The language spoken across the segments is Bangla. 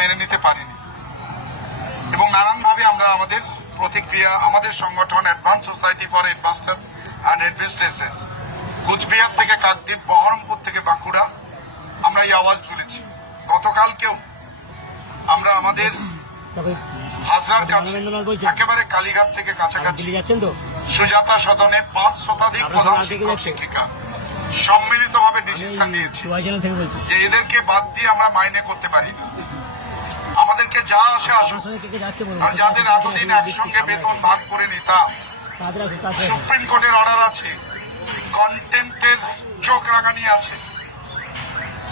মেনে নিতে পারিনি। এবং নানানভাবে আমরা আমাদের প্রতিক্রিয়া আমাদের সংগঠন advance society for headmasters and headmistresses Cooch Behar থেকে কাকদ্বীপ বহরমপুর থেকে বাঁকুড়া আমরা এই আওয়াজ তুলেছি। গতকালকেও আমরা আমাদের হাজরার কাছে একেবারে কালীঘাট থেকে কাছাকাছি সুজাতা সদনে পাঁচ শতাধিক প্রধান শিক্ষক শিক্ষিকা। সম্মিলিতভাবে ডিসিশন নিয়েছি। যে এদেরকে বাদ দিয়ে আমরা মাইনে করতে পারি না। আমাদেরকে যা আসে আর যাদের এতদিন একসঙ্গে বেতন ভাগ করে নিতাম সুপ্রিম কোর্টের অর্ডার আছে কন্টেন্টের চোখ রাগানি আছে।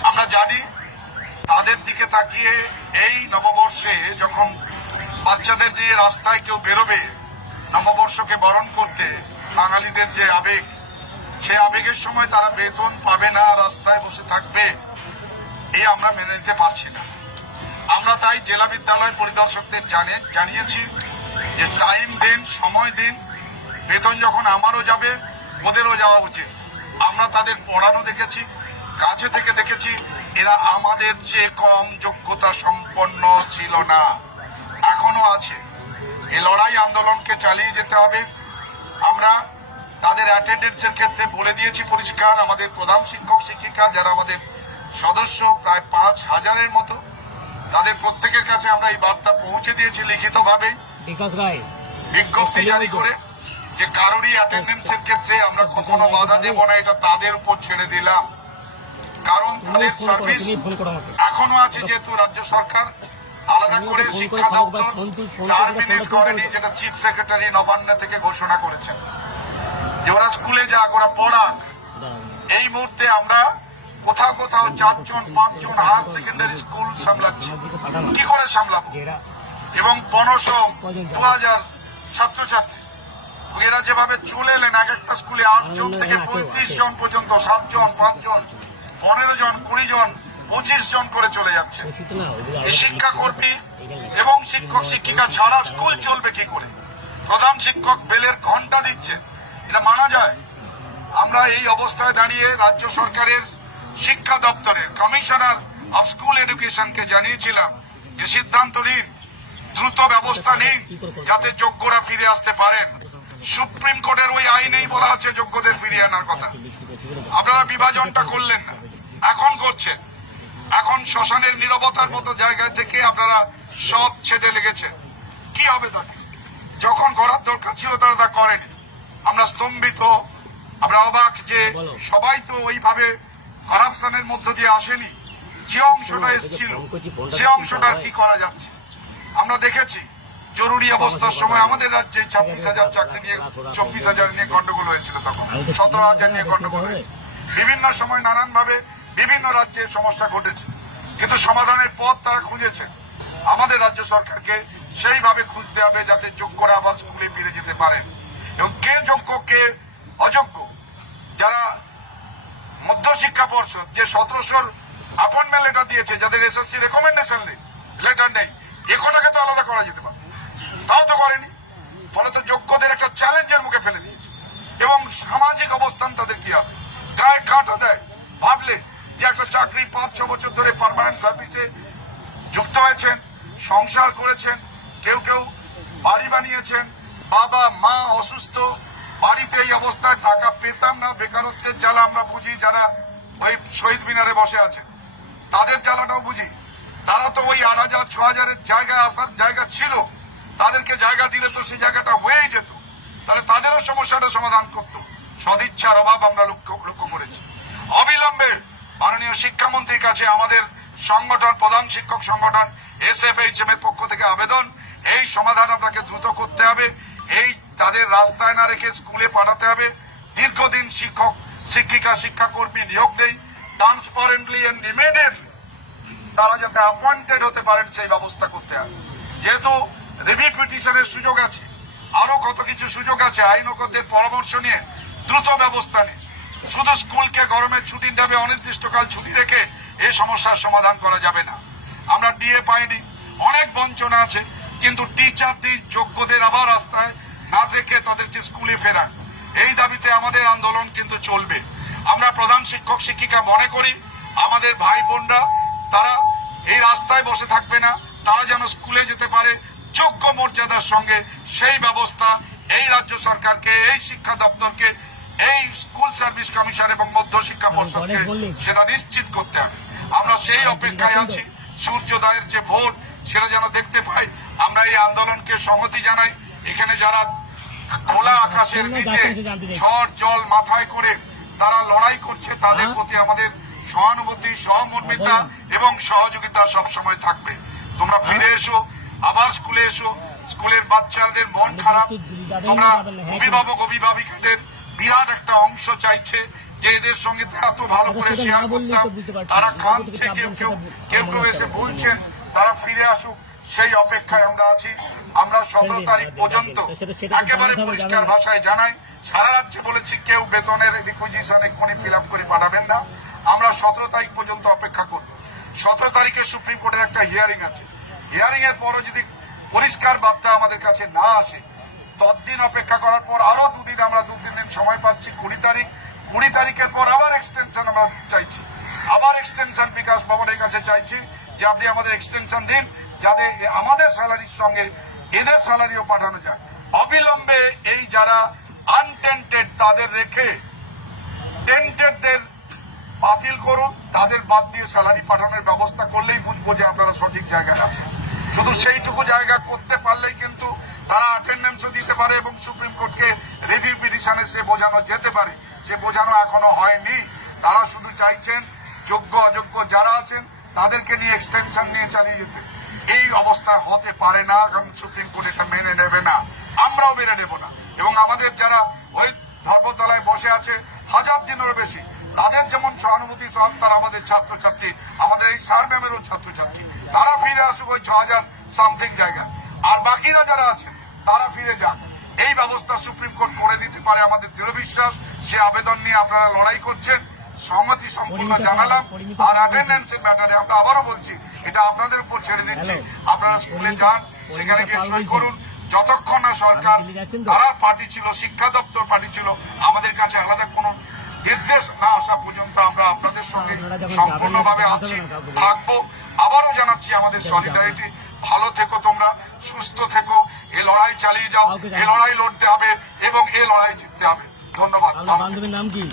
আমরা জানি তাদের দিকে তাকিয়ে এই নববর্ষে যখন বাচ্চাদের দিয়ে রাস্তায় কেউ বেরোবে নববর্ষকে বরণ করতে বাঙালিদের যে আবেগ সে আবেগের সময় তারা বেতন পাবে না রাস্তায় বসে থাকবে এই আমরা মেনে নিতে পারছি না। আমরা তাই জেলা বিদ্যালয় পরিদর্শকদের জানে, জানিয়েছি যে টাইম দিন, সময় দিন, বেতন যখন আমারও যাবে, ওদেরও যাওয়া উচিত। আমরা তাদের পড়ানো দেখেছি, কাছে থেকে দেখেছি, এরা আমাদের যে কম যোগ্যতা সম্পন্ন ছিল না, এখনও আছে। এ লড়াই আন্দোলনকে চালিয়ে যেতে হবে। আমরা তাদের অ্যাটেন্ডেন্সের ক্ষেত্রে বলে দিয়েছি পরিষ্কার, আমাদের প্রধান শিক্ষক, শিক্ষিকা, যারা আমাদের সদস্য, প্রায় পাঁচ হাজারের মতো তাদের প্রত্যেকের কাছে আমরা এই বার্তা পৌঁছে দিয়েছি লিখিতভাবে। বিকাশ রায় বিজ্ঞপ্তি জারি করে যে কারোরই অ্যাটেন্ডেন্সের ক্ষেত্রে আমরা কখনো বাধা দেব না এটা তাদের উপর ছেড়ে দিলাম। কারণ তাদের সার্ভিস এখনও আছে যেহেতু রাজ্য সরকার আলাদা করে শিক্ষা দপ্তর টার্মিনেট করেনি যেটা চিফ সেক্রেটারি নবান্ন থেকে ঘোষণা করেছেন। যে ওরা স্কুলে যাক ওরা পড়াক। এই মুহূর্তে আমরা কোথাও কোথাও চারজন, পাঁচজন হায়ার সেকেন্ডারি স্কুল সামলাচ্ছি। কি করে সামলাবো? এবং পনেরোশো দু হাজার ছাত্রছাত্রী। এরা যেভাবে চলে এলেন, এক একটা স্কুলে আট জন থেকে পঁয়ত্রিশ জন পর্যন্ত, সাতজন, পাঁচজন, পনেরো জন, কুড়ি জন, পঁচিশ জন করে চলে যাচ্ছে। আলাদা শিক্ষাকর্মী এবং শিক্ষক, শিক্ষিকা ছাড়া স্কুল চলবে কি করে? প্রধান শিক্ষক বেলের ঘণ্টা দিচ্ছে। এটা মানা যায়। আমরা এই অবস্থায় দাঁড়িয়ে রাজ্য সরকারের শিক্ষা দপ্তরের কমিশনার অফ স্কুল এডুকেশনকে জানিয়েছিলাম যে সিদ্ধান্ত নিন দ্রুত ব্যবস্থা নিন যাতে যোগ্যরা ফিরে আসতে পারেন। সুপ্রিম কোর্টের ওই আইনেই বলা আছে যোগ্যদের ফিরিয়ে আনার কথা। আপনারা বিভাজনটা করলেন না এখন করছেন। এখন শ্মশানের নিরবতার মতো জায়গা থেকে আপনারা সব ছেদে লেগেছে কি হবে তাকে যখন করার দরকার ছিল তারা তা করেনি। আমরা স্তম্ভিত আমরা অবাক যে সবাই তো ওইভাবে করাপশনের মধ্য দিয়ে আসেনি যে অংশটা এসেছিল সে অংশটার কি করা যাচ্ছে? আমরা দেখেছি জরুরি অবস্থার সময় আমাদের রাজ্যে ছাব্বিশ হাজার চাকরি নিয়ে চব্বিশ হাজার নিয়ে গন্ডগোল হয়েছিল তখন সতেরো হাজার নিয়ে গন্ডগোল হয়েছে। বিভিন্ন সময় নানান ভাবে বিভিন্ন রাজ্যে সমস্যা ঘটেছে কিন্তু সমাধানের পথ তারা খুঁজেছে। আমাদের রাজ্য সরকারকে সেইভাবে খুঁজতে হবে যাতে যোগ্যরা আবার স্কুলে ফিরে যেতে পারেন এবং কে যোগ্য কে অযোগ্য যারা মধ্য শিক্ষা পর্ষদ যে সতেরোশোর অ্যাপয়েন্টমেন্ট লেটার দিয়েছে, যাদের এসএসসি রেকমেন্ডেশন লেটার নেই একটাকে তো আলাদা করা যেতে পারে? তাও তো করেনি। ফলে তো যোগ্যদের একটা চ্যালেঞ্জের মুখে ফেলে দিয়েছে। এবং সামাজিক অবস্থান তাদের কি হবে? গায়ে কাঁটা দেয়। ভাবলে যে একটা চাকরি পাঁচ, ছ বছর ধরে পারমানেন্ট সার্ভিসে যুক্ত হয়েছেন, সংসার করেছেন, কেউ কেউ বাড়ি বানিয়েছেন, বাবা, মা অসুস্থ বাড়িতে এই অবস্থায় টাকা পেতাম না, বেকারত্বের জ্বালা আমরা বুঝি যারা ওই শহীদ মিনারে বসে আছে। তাদের জ্বালাটাও বুঝি। তারা তো ওই আট হাজার, ছ হাজারের জায়গায় আসার জায়গা ছিল। তাদেরকে জায়গা দিলে তো সেই জায়গাটা হয়েই যেত। তাহলে তাদেরও সমস্যাটা সমাধান করতো। সদিচ্ছার অভাব আমরা লক্ষ্য লক্ষ্য করেছি। অবিলম্বে মাননীয় শিক্ষামন্ত্রীর কাছে আমাদের সংগঠন, প্রধান শিক্ষক সংগঠন এস এফ এইচ এম এর পক্ষ থেকে আবেদন। এই সমাধান আপনাকে দ্রুত করতে হবে। এই তাদের রাস্তায় না রেখে স্কুলে পাঠাতে হবে। দীর্ঘদিন শিক্ষক, শিক্ষিকা, শিক্ষাকর্মী নিয়োগ নেই। ট্রান্সপারেন্টলি এন্ড ইমিডিয়েটলি তারা যাতে অ্যাপয়েন্টেড হতে পারেন সেই ব্যবস্থা করতে হবে। যেহেতু রিভিউ পিটিশনের সুযোগ আছে, আরও কত কিছু সুযোগ আছে আইনজ্ঞদের পরামর্শ নিয়ে দ্রুত ব্যবস্থা নিয়ে শুধু স্কুলকে গরমের ছুটির দাবে অনির্দিষ্টকাল ছুটি রেখে এই সমস্যার সমাধান করা যাবে না। আমরা ডিএ পাইনি, অনেক বঞ্চনা আছে, কিন্তু টিচারদের যোগ্যদের আবার রাস্তায় না দেখে তাদেরকে স্কুলে ফেরান এই দাবিতে আমাদের আন্দোলন কিন্তু চলবে। আমরা প্রধান শিক্ষক শিক্ষিকা মনে করি আমাদের ভাই বোনরা তারা এই রাস্তায় বসে থাকবে না। তারা যেন স্কুলে যেতে পারে যোগ্য মর্যাদার সঙ্গে সেই ব্যবস্থা এই রাজ্য সরকারকে এই শিক্ষা দপ্তরকে এই স্কুল সার্ভিস কমিশন এবং মধ্য শিক্ষা পর্ষদকে সেটা নিশ্চিত করতে হবে। আমরা সেই অপেক্ষায় তিনি গেছেন তো? আছি। সূর্যোদয়ের যে ভোট সেটা যেন দেখতে পাই। আমরা এই আন্দোলনকে সংহতি জানাই। এখানে যারা খোলা আকাশের নিচে। ঝড় জল মাথায় করে তারা লড়াই করছে তাদের? প্রতি আমাদের সহানুভূতি সহমর্মিতা এবং সহযোগিতা সবসময় থাকবে। তোমরা ফিরে এসো আবার স্কুলে এসো। স্কুলের বাচ্চাদের মন খারাপ। তোমরা হ্যাঁ, অভিভাবক অভিভাবিকাদের বিরাট একটা অংশ চাইছে যে এদের সঙ্গে এত ভালো করে শেয়ার করতাম। তারা কাঁদছে কেউ কেউ কেউ কেউ এসে। বলছেন তারা ফিরে আসুক। সেই অপেক্ষায় আমরা আছি। আমরা সতেরো তারিখ পর্যন্ত একেবারে পরিষ্কার ভাষায় জানাই সারা রাজ্যে বলেছি কেউ বেতনের রিকুইজিশন এক্ষুনি ফিল আপ করে পাঠাবেন না। আমরা সতেরো তারিখ পর্যন্ত অপেক্ষা করব। সতেরো তারিখে সুপ্রিম কোর্টের একটা হিয়ারিং আছে। হিয়ারিং এর পরও যদি পরিষ্কার বার্তা আমাদের কাছে না আসে ততদিন অপেক্ষা করার পর আরও দুদিন আমরা দু তিন দিন সময় পাচ্ছি কুড়ি তারিখ। কুড়ি তারিখের পর আবার এক্সটেনশন আমরা চাইছি। আবার এক্সটেনশন বিকাশ ভবনের কাছে চাইছি যে আপনি আমাদের এক্সটেনশন দিন। যাতে আমাদের স্যালারির সঙ্গে এদের স্যালারিও পাঠানো যায়। অবিলম্বে এই যারা আনটেন্টেড তাদের রেখে টেন্টেডদের বাতিল করুন, তাদের বাদ দিয়ে স্যালারি পাঠানোর ব্যবস্থা করলেই বুঝব যে আপনারা সঠিক জায়গায় আছেন। শুধু সেইটুকু জায়গা করতে পারলেই কিন্তু তারা অ্যাটেন্ডেন্সও দিতে পারে এবং সুপ্রিম কোর্টকে রিভিউ পিটিশনে সে বোঝানো যেতে পারে। সে বোঝানো এখনও হয়নি। তারা শুধু চাইছেন যোগ্য অযোগ্য যারা আছেন, তাদেরকে নিয়ে এক্সটেনশন নিয়ে চালিয়ে যেতে। এই অবস্থা হতে পারে না, কারণ সুপ্রিম কোর্ট এটা মেনে নেবে না। আমরাও মেনে নেব না। এবং আমাদের যারা ওই ধর্মতলায় বসে আছে, হাজার দিনেরও বেশি, তাদের যেমন সহানুভূতি সহ তারা আমাদের ছাত্রছাত্রী, আমাদের এই সার ম্যামেরও ছাত্রছাত্রী। তারা ফিরে আসুক ওই ছ হাজার সামথিং জায়গা আর বাকিরা যারা আছে, তারা ফিরে যান এই ব্যবস্থা সুপ্রিম কোর্ট করে দিতে পারে আমাদের দৃঢ় বিশ্বাস। সে আবেদন নিয়ে আপনারা লড়াই করছেন। সংহতি সম্পূর্ণ জানালাম। আর করা অ্যাটেন্ডেন্সের ব্যাপারে আমরা আবারও বলছি এটা আপনাদের উপর ছেড়ে দিচ্ছি। আপনারা স্কুলে যান সেখানে গিয়ে সই করুন। যতক্ষণ না সরকার? তারা পার্টি ছিল শিক্ষা দপ্তর পার্টি ছিল আমাদের কাছে আলাদা কোনো নির্দেশ না আসা পর্যন্ত আমরা আপনাদের সঙ্গে সম্পূর্ণভাবে আছি। থাকব। আবারও জানাচ্ছি আমাদের। সলিডারিটি ভালো থেকো তোমরা সুস্থ থেকো এই লড়াই চালিয়ে যাও এই লড়াই লড়তে হবে এবং এই লড়াই জিততে হবে। ধন্যবাদ। নাম কি?